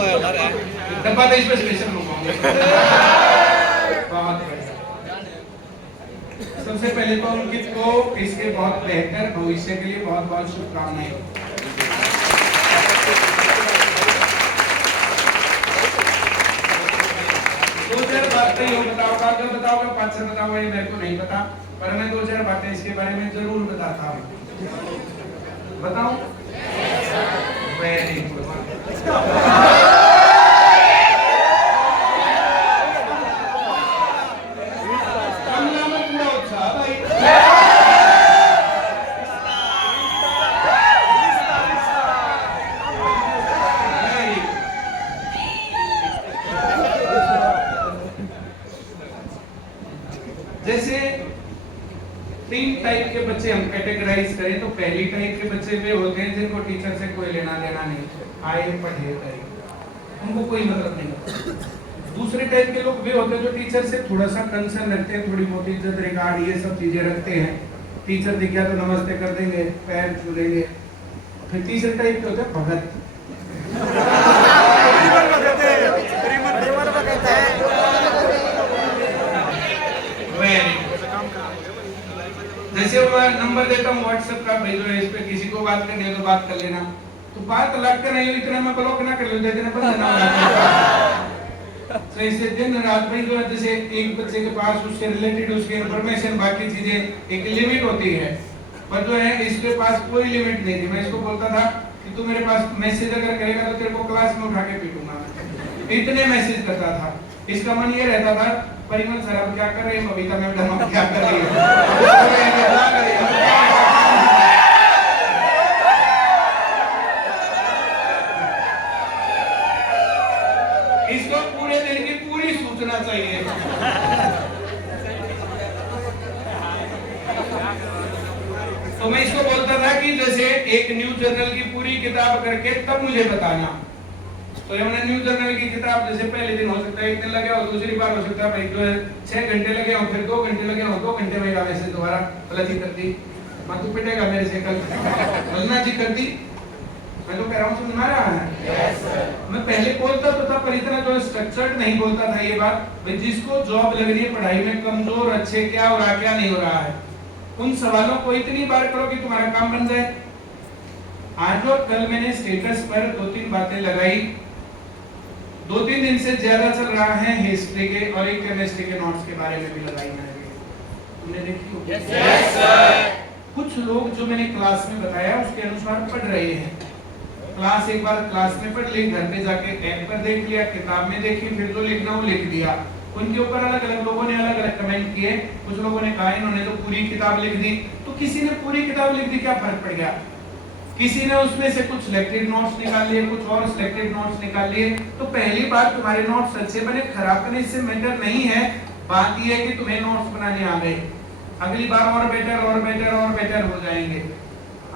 डब्बा तो इसमें स्पेशल मंगवाऊंगा। बहुत बढ़िया। सबसे पहले तो अंकित को इसके बहुत बेहतर भविष्य के लिए बहुत बहुत शुभकामनाएं। दो चार बातें यो बताऊंगा, जो बताऊंगा 5 बताऊंगा ये मेरे को नहीं पता, पर मैं 2-4 बातें इसके बारे में जरूर बताता हूँ। बताऊं? Very good. कमला में पूरा उत्साह भाई। जैसे 3 टाइप के बच्चे हम कैटेगराइज करें तो पहली टाइप के बच्चे वे होते हैं जिनको टीचर से कोई लेना देना नहीं, आए पढ़े गए, उनको कोई मतलब नहीं। दूसरे टाइप के लोग वे होते हैं जो टीचर से थोड़ा सा कंसर्न रखते हैं, थोड़ी बहुत इज्जत रिगार्ड ये सब चीजें रखते हैं। टीचर दिख गया तो नमस्ते कर देंगे, पैर छू देंगे। फिर तीसरे टाइप के होते हैं भगत। जैसे मैं नंबर देता हूँ व्हाट्सएप का, भेजो इस पे किसी को बात करनी है तो बात कर लेना, तो बात लगते नहीं इतना मैं ब्लॉक ना कर लो, इतने पर तो इसे दिन रात भाई जो जैसे एक बच्चे के पास उसके रिलेटेड उसकी इंफॉर्मेशन बाकी चीजें एक लिमिट होती है, पर जो है इसके पास कोई लिमिट नहीं थी। मैं इसको बोलता था कि तू मेरे पास मैसेज अगर करेगा तो तेरे को क्लास में उठा के पीटूंगा, इतने मैसेज करता था। इसका मन ये रहता था परिमल सर आप क्या कर रहे हैं, बबीता मैडम आप क्या कर रही है। इसको पूरे दिन की पूरी सूचना चाहिए। तो मैं इसको बोलता था कि जैसे एक न्यूज जर्नल की पूरी किताब करके तब मुझे बताना। तो ये मैंने न्यूज जर्नल की किताब जैसे पहले दिन हो सकता है 1 दिन लगे और दूसरी बार हो सकता है भाई जो है 6 घंटे लगे और फिर 2 घंटे लगे और 2 घंटे में मैसेज दोबारा गलती कर दी, मैं तू पिटेगा मेरे से कल, मलना जी कर दी। मैं तो कह रहा हूँ समझ में आ रहा है। yes, मैं पहले बोलता तो था पर इतना जो स्ट्रक्चर्ड नहीं बोलता था ये बात। जिसको जॉब लग रही है पढ़ाई में कमजोर अच्छे क्या हो रहा है क्या नहीं हो रहा है, उन सवालों को इतनी बार करो कि तुम्हारा काम बन जाए। आज और कल मैंने स्टेटस पर 2-3 बातें लगाई, 2-3 दिन से ज्यादा चल रहा है हिस्ट्री के और एक केमिस्ट्री के नोट्स के बारे में भी लगाई मैंने, तुमने देखी होगी। yes, कुछ लोग जो मैंने क्लास में बताया उसके अनुसार पढ़ रहे हैं। क्लास एक बार क्लास में पढ़ ली, घर पे जाके ऐप पर देख लिया, किताब में देखी, फिर जो लिखना वो लिख दिया। उनके ऊपर अलग अलग लोगों ने अलग अलग कमेंट किए। कुछ लोगों ने कहा इन्होंने तो पूरी किताब लिख दी, तो किसी ने पूरी किताब लिख दी क्या फर्क पड़ गया। किसी ने उसमें से कुछ सिलेक्टेड नोट्स निकाल लिए, कुछ और सिलेक्टेड नोट्स निकाल लिए। तो पहली बार तुम्हारे नोट्स अच्छे बने खराब बने इससे मैटर नहीं है, बात ये है कि तुम्हें नोट्स बनाने आ गए, अगली बार और बेटर और बेटर और बेटर हो जाएंगे।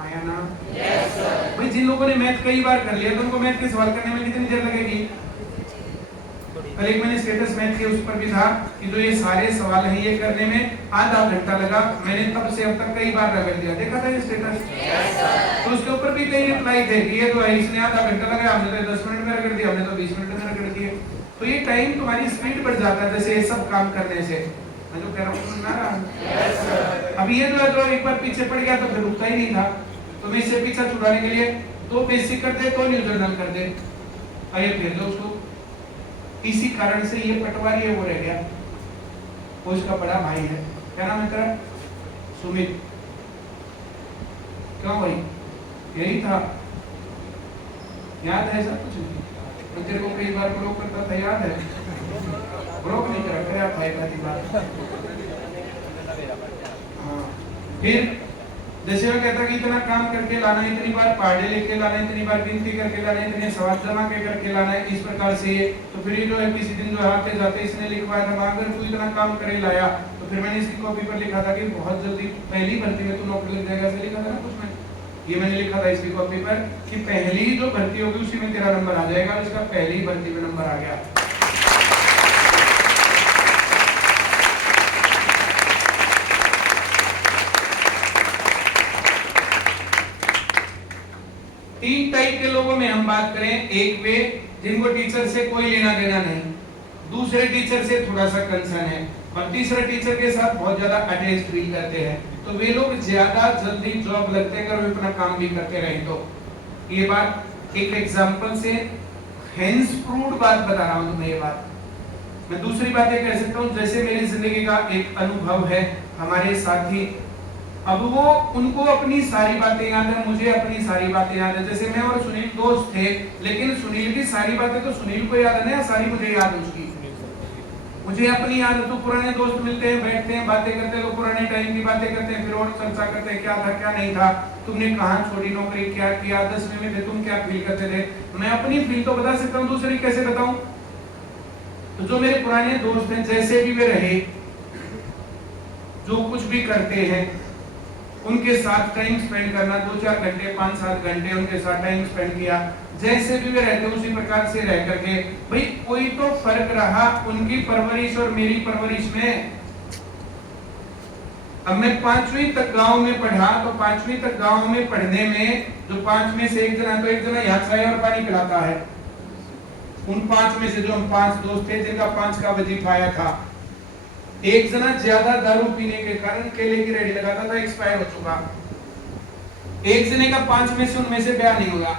आया ना? yes, भाई जिन लोगों ने मैथ कई बार कर लिया तो उनको मैथ के सवाल करने में कितनी देर लगेगी। कल एक मैंने स्टेटस मैथ के उस पर भी था कि जो ये सारे सवाल हैं ये करने में आधा घंटा लगा, मैंने तब से अब तक कई बार रगड़ दिया, देखा था ये स्टेटस। yes, तो उसके ऊपर भी कई रिप्लाई थे कि ये तो है इसने आधा घंटा लगाया, हमने तो 10 मिनट में रगड़ दिया, हमने तो 20 मिनट में रगड़ दिए। तो ये टाइम तुम्हारी स्पीड बढ़ जाता है जैसे ये सब काम करने से। मैं जो कह रहा हूँ समझ में आ रहा है। अब ये जो एक बार पीछे पड़ गया तो फिर रुकता ही नहीं था, तो मैं इससे पीछा छुड़ाने के लिए 2 बेसिक कर दे, 2 न्यूज जर्नल कर दे, आइए फिर दो उसको। इसी कारण से ये पटवारी है वो रह गया, वो इसका बड़ा भाई है, क्या नाम है तेरा? सुमित। क्यों भाई यही था, याद है सब कुछ? मैं तेरे को कई बार ब्लॉक करता था, याद है? ब्लॉक नहीं करा क्या भाई का बात। हाँ फिर जैसे मैं कहता कि इतना काम करके लाना, इतनी बार पहाड़े लेके लाना, इतनी बार गिनती करके लाना, इतने सवाल जमा करके लाना है इस प्रकार से ये। तो फिर ये जो है किसी दिन जो आते जाते इसने लिखवाया था, अगर तू इतना काम करे लाया तो फिर मैंने इसकी कॉपी पर लिखा था कि बहुत जल्दी पहली भर्ती में तू नौकरी लग जाएगा, ऐसे लिखा था ना कुछ में। ये मैंने लिखा था इसकी कॉपी पर कि पहली जो भर्ती होगी उसी में तेरा नंबर आ जाएगा, इसका पहली भर्ती में नंबर आ गया। तीन टाइप के लोगों में हम बात करें, एक वे जिनको टीचर से कोई लेना देना नहीं, दूसरे टीचर से थोड़ा सा कंसर्न है, और तीसरे टीचर के साथ बहुत ज्यादा अटैच फील करते हैं, तो वे लोग ज्यादा जल्दी जॉब लगते हैं अगर वे अपना काम भी करते रहें तो। ये बात एक एग्जांपल से हेंस प्रूव्ड बात बता रहा हूं तुम्हें। ये बात मैं दूसरी बात ये कह सकता हूं, जैसे मेरी जिंदगी का एक अनुभव है, हमारे साथी, अब वो उनको अपनी सारी बातें याद है, मुझे अपनी सारी बातें याद है। जैसे मैं और सुनील दोस्त थे, लेकिन सुनील की सारी बातें तो सुनील को याद है ना, सारी मुझे याद है उसकी, मुझे अपनी याद है। तो पुराने दोस्त मिलते हैं, बैठते हैं, बातें करते हैं, तो पुराने टाइम की बातें करते हैं, फिर और चर्चा करते हैं क्या था क्या नहीं था, तुमने कहाँ छोड़ी नौकरी, क्या किया, 10वीं में थे तुम, क्या फील करते थे। मैं अपनी फील तो बता सकता हूँ, दूसरी कैसे बताऊं। तो जो मेरे पुराने दोस्त हैं, जैसे भी वे रहे, जो कुछ भी करते हैं, उनके साथ टाइम स्पेंड करना, 2-4 घंटे 5-7 घंटे उनके साथ टाइम स्पेंड किया, जैसे भी वे रहते उसी प्रकार से रह करके, भाई कोई तो फर्क रहा उनकी परवरिश और मेरी परवरिश में। अब मैं 5वीं तक गांव में पढ़ा, तो 5वीं तक गांव में पढ़ने में जो 5 में से एक जना यहाँ चाय और पानी पिलाता है, उन 5 में से जो हम 5 दोस्त थे जिनका 5 का वजीफा आया था, एक जना ज्यादा दारू पीने के कारण केले की रेडी लगाता था, एक्सपायर हो चुका। एक जने का 5 में से उनमें से ब्याह नहीं हुआ,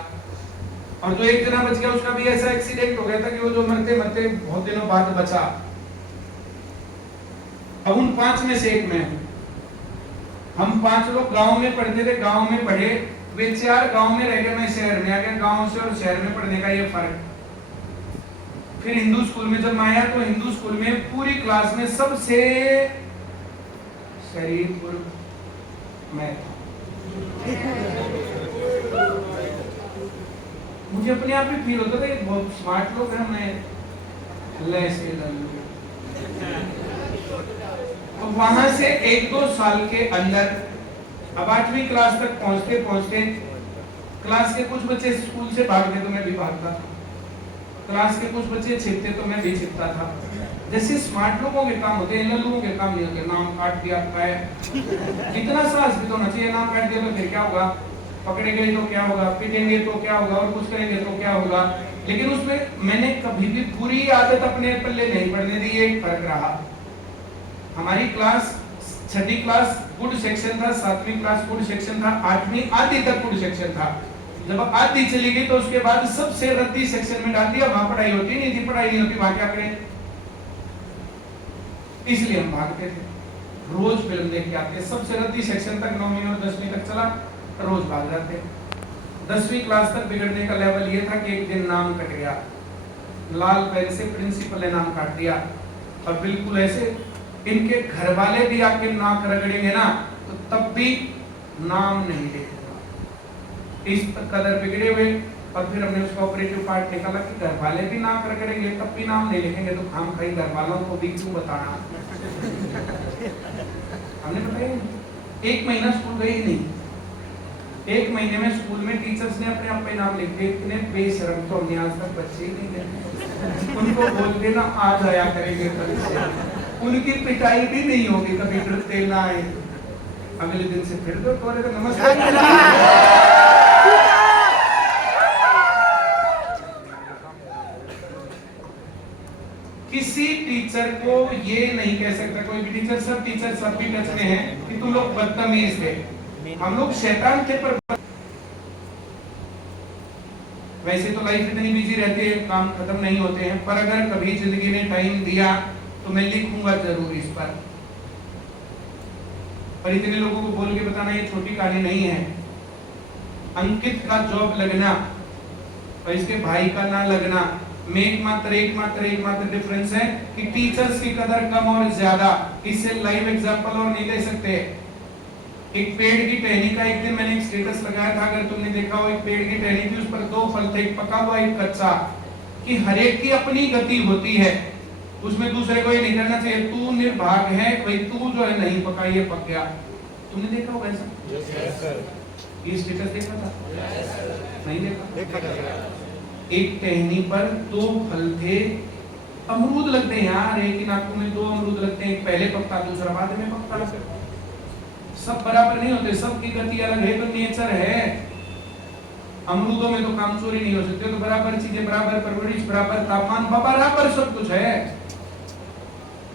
और जो एक जना बच गया उसका भी ऐसा एक्सीडेंट हो गया था कि वो जो मरते मरते बहुत दिनों बाद बचा। अब उन 5 में से एक में हम 5 लोग गांव में पढ़ते थे, गांव में पढ़े, वे 4 गांव में रह गए, मैं शहर में आ गया। गांव से और शहर में पढ़ने का ये फर्क। फिर हिंदू स्कूल में जब आया, तो हिंदू स्कूल में पूरी क्लास में सबसे शरीफुल मैं था। मुझे अपने आप ही फील होता था कि बहुत स्मार्ट लोग हैं, मैं लैसे लल्लू। तो वहां से 1-2 साल के अंदर, अब 8वीं क्लास तक पहुंचते पहुंचते, क्लास के कुछ बच्चे स्कूल से भागते तो मैं भी भागता था, क्लास के कुछ बच्चे छिपते तो मैं भी छिपता था। जैसे स्मार्ट लोगों के काम होते हैं, लल्लुओं के काम नहीं होते। नाम काट दिया है, इतना साहस भी तो होना चाहिए। नाम काट दिया तो फिर क्या होगा, पकड़े गए तो क्या होगा, पीटेंगे तो क्या होगा, और कुछ करेंगे तो क्या होगा। लेकिन उसमें मैंने कभी भी बुरी आदत अपने पल्ले नहीं पड़ने दी, एक फर्क रहा। हमारी क्लास 6ठी क्लास गुड सेक्शन था, 7वीं क्लास गुड सेक्शन था, 8वीं आधी तक गुड सेक्शन था। जब आधी चली गई तो उसके बाद सबसे रद्दी सेक्शन में डाल दिया। वहां पढ़ाई होती नहीं थी, पढ़ाई नहीं होती, वहां क्या करें, इसलिए हम भागते थे, रोज फिल्म देख के आते। सबसे रद्दी सेक्शन तक 9वीं और 10वीं तक चला, रोज भाग जाते। 10वीं क्लास तक बिगड़ने का लेवल ये था कि एक दिन नाम कट गया, लाल पेन से प्रिंसिपल ने नाम काट दिया, और बिल्कुल ऐसे इनके घर वाले भी आके नाक रगड़ेंगे ना, तो तब भी नाम नहीं लिखेगा। इस कदर बिगड़े हुए। और फिर हमने उसका ऑपरेटिव पार्ट निकाला कि घर वाले भी नाक रगड़ेंगे तब भी नाम नहीं लिखेंगे, तो खाम खाई घर वालों को भी क्यों बताना। हमने बताया 1 महीना स्कूल गए ही नहीं। 1 महीने में स्कूल में टीचर्स ने अपने आप पे नाम लिख दिए। इतने बेशरम तो हमने आज तक बच्चे ही नहीं देखे। उनको बोल देना आ जाया करेंगे, उनकी पिटाई भी नहीं होगी, कभी डरते ना आए। अगले दिन से फिर तो थोड़े तो नमस्कार। किसी टीचर को ये नहीं कह सकता, कोई भी टीचर, सब टीचर सब भी टच में हैं कि तुम लोग बदतमीज थे, हम लोग शैतान थे। पर वैसे तो लाइफ इतनी बिजी रहती है, काम खत्म नहीं होते हैं, पर अगर कभी जिंदगी ने टाइम दिया तो मैं लिखूंगा जरूर इस पर। पर इतने लोगों को बोल के बताना ये छोटी कहानी नहीं है। अंकित का जॉब लगना और इसके भाई का ना लगना में एकमात्र डिफरेंस है कि टीचर्स की कदर कम और ज्यादा। इससे लाइव एग्जांपल और नहीं ले सकते। एक पेड़ की टहनी का एक दिन मैंने एक स्टेटस लगाया था, अगर तुमने देखा हो, एक पेड़ की टहनी थी, उस पर 2 फल थे, एक पका हुआ एक कच्चा, कि हर एक की अपनी गति होती है, उसमें दूसरे को ये नहीं करना चाहिए तू निर्भाग है, भाई तू जो है नहीं पका, ये पक गया। तुमने देखा होगा ऐसा? ये स्टेटस देखा था? नहीं देखा। एक टहनी पर 2 फल थे, अमरूद लगते हैं यार, एक ही नाखून में 2 अमरूद लगते हैं, एक पहले पकता दूसरा बाद में पकता। सब बराबर नहीं होते, सबकी गति अलग है, तो नेचर है। अमरूदों में तो काम चोरी नहीं हो सकती, तो बराबर चीजें, बराबर परवरिश, बराबर तापमान, बराबर सब कुछ है।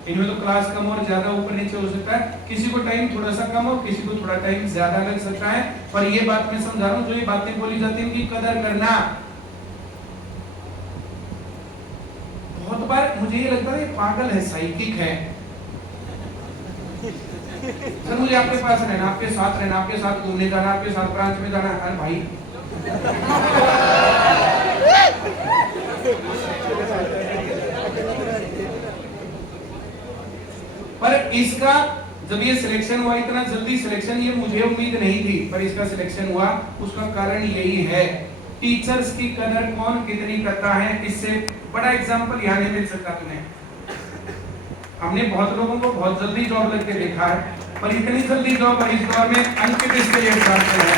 इनमें तो क्लास कम और ज्यादा ऊपर नीचे हो सकता है, किसी को टाइम थोड़ा सा कम और किसी को थोड़ा टाइम ज्यादा लग सकता है। पर ये बात मैं समझा रहा हूँ, जो ये बातें बोली जाती है उनकी कदर करना। बहुत बार मुझे ये लगता है पागल है, साइकिक है। सर मुझे आपके पास रहना, आपके साथ रहना, आपके साथ घूमने जाना, आपके साथ ब्रांच में जाना। अरे भाई पर इसका जब ये सिलेक्शन हुआ, इतना जल्दी सिलेक्शन, ये मुझे उम्मीद नहीं थी, पर इसका सिलेक्शन हुआ, उसका कारण यही है, टीचर्स की कदर कौन कितनी करता है। इससे बड़ा एग्जांपल यहाँ नहीं मिल सकता तुम्हें। हमने बहुत लोगों को बहुत जल्दी जॉब लग के देखा है, पर इतनी जल्दी जॉब इस दौर में अंकित इसके लिए एग्जांपल है।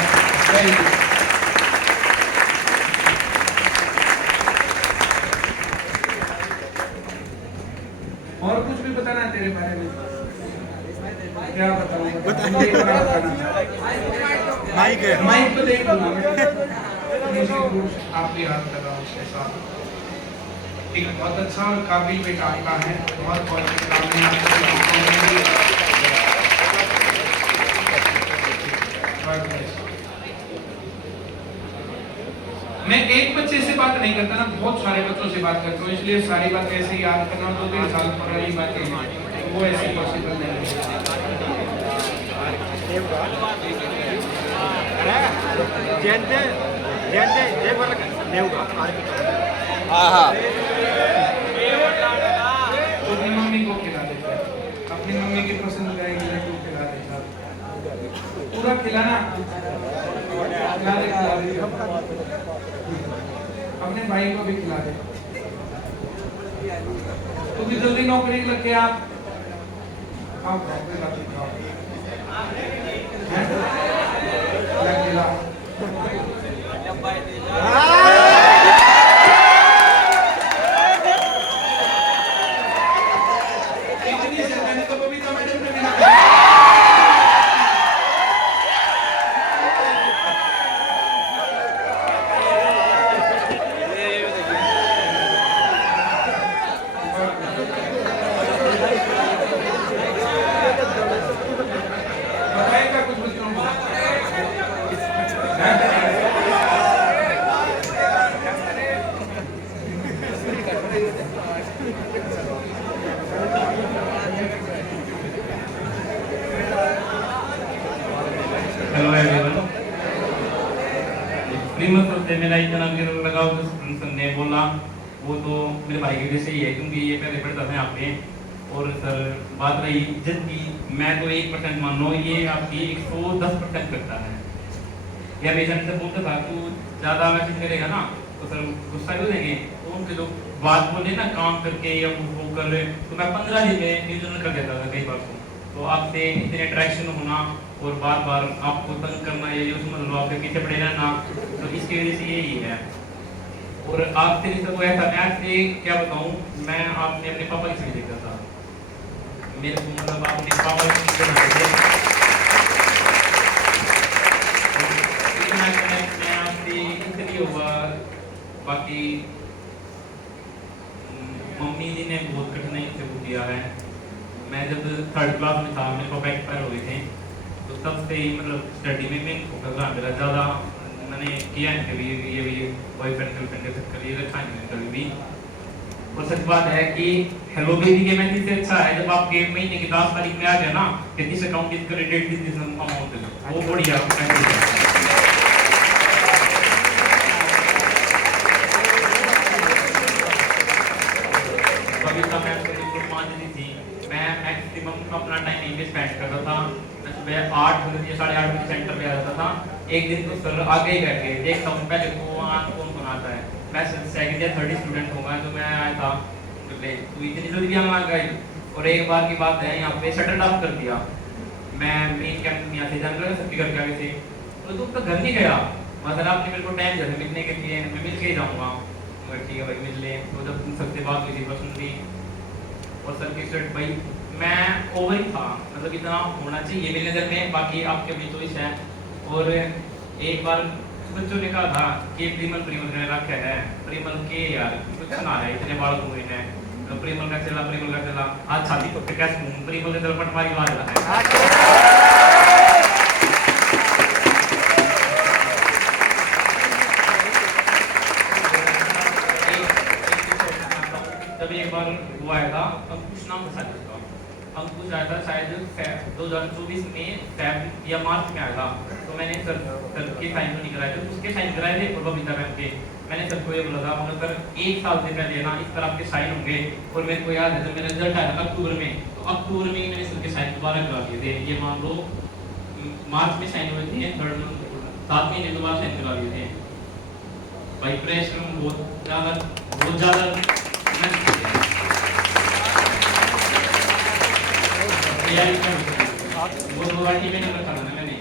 और कुछ भी बताना तेरे बारे में? क्या बताऊं? माइक तो देख दूंगा मैं। आप भी याद कर रहा हूँ उसके साथ। एक बहुत अच्छा और काबिल बेटा आपका है, बहुत बहुत मैं एक बच्चे से बात नहीं करता ना, बहुत सारे बच्चों से बात करता हूँ, इसलिए सारी बात ऐसे याद करना, 2-3 साल पुरानी बातें वो ऐसे पॉसिबल नहीं है। अपनी मम्मी को खिला देता, अपनी मम्मी की पसंद का एक लड्डू खिला देता, पूरा खिलाना, खिला दे। अपने भाई को भी खिला दे। तू भी जल्दी नौकरी लग गया, खाओ खाओ लग गया। इतनी से मैंने तो बबीता मैडम ने भी मेरा इतना लगा ने बोला, वो तो मेरे भाई की वजह से ही है, क्योंकि ये पहले पढ़ता था यहाँ पे। और सर बात रही इज्जत की, मैं तो 1% मान लो, ये आपकी 110% करता है। या बेचारे से बोलता था तू ज़्यादा मैसेज करेगा ना तो सर गुस्सा भी हो जाएंगे, तो उनके जो बात बोले ना काम करके या वो कर रहे, तो मैं 15 दिन में न्यूज़ कर देता था कई बार। तो आपसे इतने अट्रैक्शन होना और बार बार आपको तंग करना, ये जो समझ लो आपके पीछे पड़े रहना, तो इसकी वजह से यही है। और आपसे सब ऐसा, मैं आपसे क्या बताऊं, मैं आपने अपने पापा की छवि देखा था, मेरे को मतलब आपने पापा की मैं आपसे इसलिए हुआ। बाकी मम्मी जी ने बहुत कठिनाई से वो किया है। मैं जब 3rd क्लास में था, मेरे पापा एक्सपायर हो गए थे, तो तब से ही मतलब स्टडी में मैं फोकस रहा मेरा ज़्यादा, मैंने किया है कभी ये भी बॉयफ्रेंड गर्लफ्रेंड के चक्कर ये रखा नहीं कभी भी। और सच बात है कि हेलो बेबी के मैसेज से अच्छा है जब आपके महीने की 10 तारीख में आ जाए ना कि this account is credited this amount, वो बढ़िया मैसेज है। बबीता मैम को बिल्कुल मान दी थी, मैं मैक्सिमम अपना टाइम यहीं पे स्पेंड करता था। मैं सुबह 8 बजे या 8:30 बजे सेंटर पे आ जाता था। एक दिन तो सर आगे ही बैठ गए, देखता हूँ पहले कौन बनाता है। मैं सेकंड या 30 स्टूडेंट होगा तो मैं आया था, तो इतनी जल्दी हम आ गए। और एक बार की बात है, यहाँ पे शटर डाउन कर दिया, मैं मेन कैंप में आते जान लगा सब्जी करके आगे थे, तो घर नहीं गया, मतलब आपने मेरे को टाइम जैसे मिलने के लिए, मैं मिल के ही जाऊँगा। ठीक है भाई मिल ले, तो जब सबसे बात हुई थी पसंद थी। और सर की स्टूडेंट भाई मैं ओवर ही था, मतलब इतना होना चाहिए मेरी नज़र में, बाकी आपके भी चॉइस है। और एक बार बच्चों ने कहा था कि प्रिमल ने रखा है, प्रिमल के यार कुछ ना है, इतने बाल हुए हैं, तो प्रिमल का चला आज छाती पर कैसे प्रिमल ने तरफ पटवारी मार रहा है। तभी एक बार हुआ था, अंकुश नाम था उसका, अंकुश आया था शायद 2024 में फेब या मार्च में आया था। तो मैंने सर के साइन तो नहीं कराए थे, उसके साइन कराए थे बबीता मैम के। मैंने सर को ये बोला था मगर सर 1 साल से पहले ना इस तरह आपके साइन होंगे। और मेरे को याद है जब मेरा रिजल्ट आया था अक्टूबर में, तो अक्टूबर में मैंने सर के साइन दोबारा करा दिए थे। ये मान लो मार्च में साइन हुए थे, 7 महीने दोबारा साइन करा दिए थे। भाई प्रेशर बहुत ज़्यादा वो दो बार टीमें नहीं रखा था ना मैंने।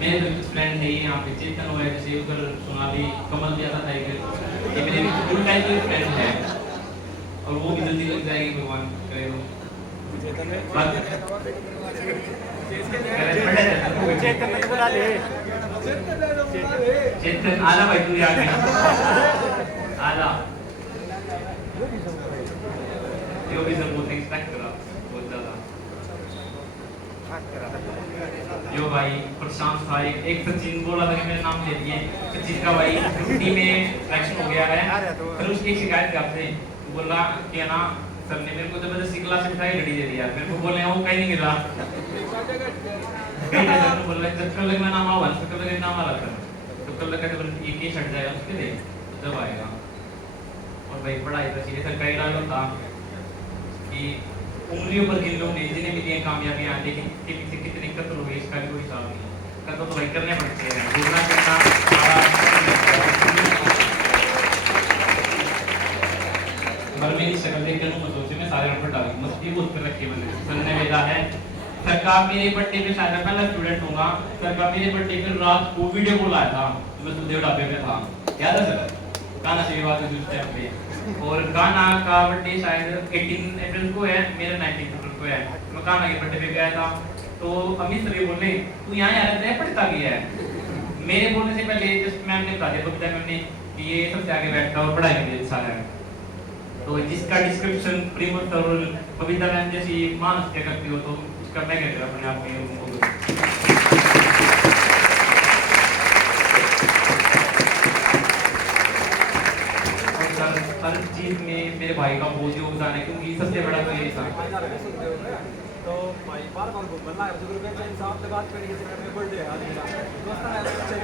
मेरे कुछ फ्रेंड है यहाँ पे, चेतन हुआ है जैसे उधर सोनाली कमल भी आता था एक, ये मेरे फुल टाइम के फ्रेंड है और वो भी जल्दी लग जाएगी भगवान करे वो। चेतन बुला ले, चेतन आला भाई तू यार आला यो भी सब बहुत एक्सपेक्ट करा बहुत ज़्यादा। यो भाई प्रशांत था, एक सचिन बोला था कि मेरा नाम ले दिए, सचिन का भाई छुट्टी में सिलेक्शन हो गया है। फिर उसकी शिकायत करते बोला कि ना सर ने मेरे को जबरदस्ती क्लास में बिठाई लड़ी दे दी यार, मेरे को बोले वो कहीं नहीं मिला बोल रहे जब कल मैं नाम आवा तो कल नाम आ रहा था, तो कल का जब ये केस हट जाएगा उसके लिए जब आएगा। और भाई पढ़ाई तो सीधे सरकारी डायलॉग था कि उंगलियों पर गिन लो जिन्हें मिली हैं कामयाबियां, लेकिन इसके पीछे कितने कत्ल हो गए इसका भी कोई हिसाब नहीं। कत्ल तो भाई करने पड़ते हैं, घूमना फिरना पर मेरी शक्ल देख कर मैं सोचे मैं सारे नंबर डाल मस्ती बहुत कर रखी है मैंने। सर ने भेजा है सरकार मेरे बर्थडे पे शायद पहला स्टूडेंट होगा, सरकार मेरे बर्थडे पे रात को वीडियो कॉल आया था, मैं सुदेव ढाबे पे था, याद है सर गाना से बात हुई उस टाइम पे। और गाना का बर्थडे शायद 18 अप्रैल को है, मेरा 19 अप्रैल को है। मैं गाना के बर्थडे पे गया था तो अमित सर बोले तू यहाँ यार रह पढ़ता गया है। मेरे बोलने से पहले जस्ट मैम ने बता दिया बबीता मैम ने कि ये सबसे आगे बैठता और पढ़ाई में अच्छा है। तो जिसका डिस्क्रिप्शन प्रिमल सर और बबीता मैम जैसी मानस क्या करती हो तो उसका मैं क्या अपने आप में हर चीज में मेरे भाई का बहुत योगदान है, क्योंकि सबसे बड़ा तो यही था। तो भाई बार बार घूम बनना है जो ग्रुप में इंसान से बात करेंगे कि मेरा बर्थडे है आज मेरा दोस्त ने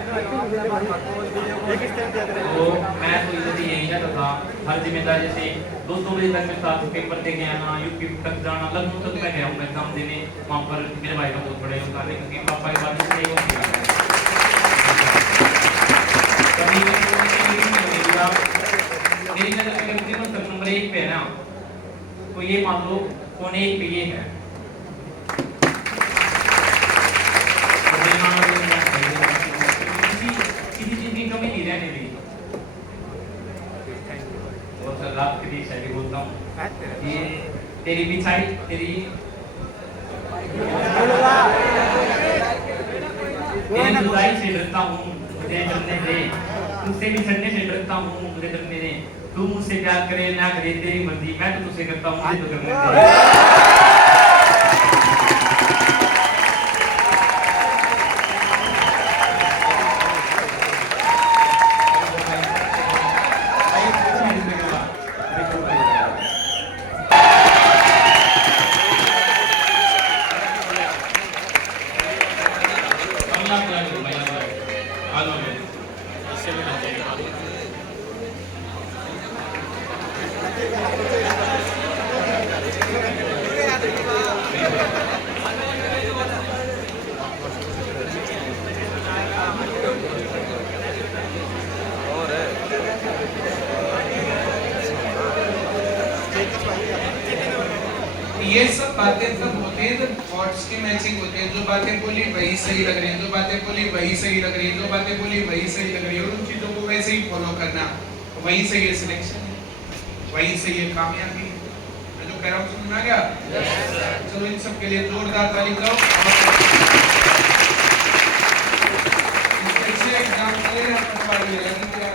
तो मैं तो इधर यही चाहता था हर जिम्मेदारी जैसे 2 बजे तक मैं साथ पेपर दे के आना, यूपी तक जाना, लखनऊ तक मैं गया हूँ एग्जाम देने, वहाँ पर मेरे भाई का बहुत बड़ा योगदान है क्योंकि पापा के बाद इसलिए वो किया है। मेरी नजर में तकरीबन सब नंबर 1 पे है ना, तो ये मान लो कोने 1 पे ये है। किसी चीज की कमी नहीं रहने दी। और सर रात के लिए शायरी बोलता हूँ ये तेरी बिछाई तेरी जुदाई से डरता हूँ मुझे डरने दे, तुझसे बिछड़ने से डरता हूँ मुझे डरने दे, तू मुझसे प्यार करे ना करे तेरी मर्जी, मैं तो तुझसे करता हूँ मुझे तो करने दे। ये सब बातें सब होते हैं जब थॉट्स की मैचिंग होते हैं, जो बातें बोली वही सही लग रही है, जो बातें बोली वही सही लग रही है, जो बातें बोली वही सही लग रही है, और उन चीजों को वैसे ही फॉलो करना, वहीं से ये सिलेक्शन है, वहीं से ये कामयाबी है। मैं जो कह रहा हूँ सुनना क्या? चलो इन सब के लिए जोरदार ताली दो। इससे एग्जाम क्लियर है पटवारी में लगी क्या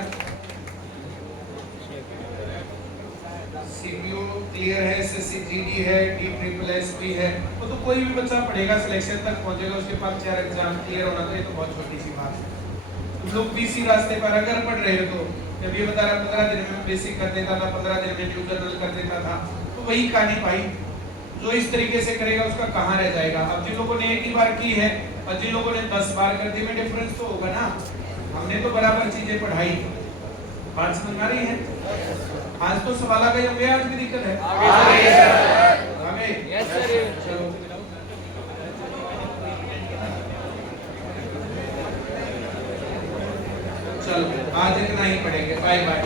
सीपीओ क्लियर है, एसएससी जीडी है, DSSS भी है, वो तो कोई भी बच्चा पढ़ेगा सिलेक्शन तक पहुंचेगा, उसके पास 4 एग्जाम क्लियर होना तो ये तो बहुत छोटी सी बात है। तुम लोग भी इसी रास्ते पर अगर पढ़ रहे हो तो जब ये बता रहा 15 दिन में बेसिक कर देता था, 15 दिन में न्यू जनरल कर देता था, तो वही कहानी भाई। जो इस तरीके से करेगा उसका कहाँ रह जाएगा। अब जिन लोगों ने एक ही बार की है और जिन लोगों ने 10 बार कर दी में डिफरेंस तो होगा ना। हमने तो बराबर चीजें पढ़ाई, बात समझ आ रही है। आज तो सवाल आ गए होंगे, आज भी दिक्कत है आगे। चलो चलो आज इतना ही पढ़ेंगे, बाय बाय।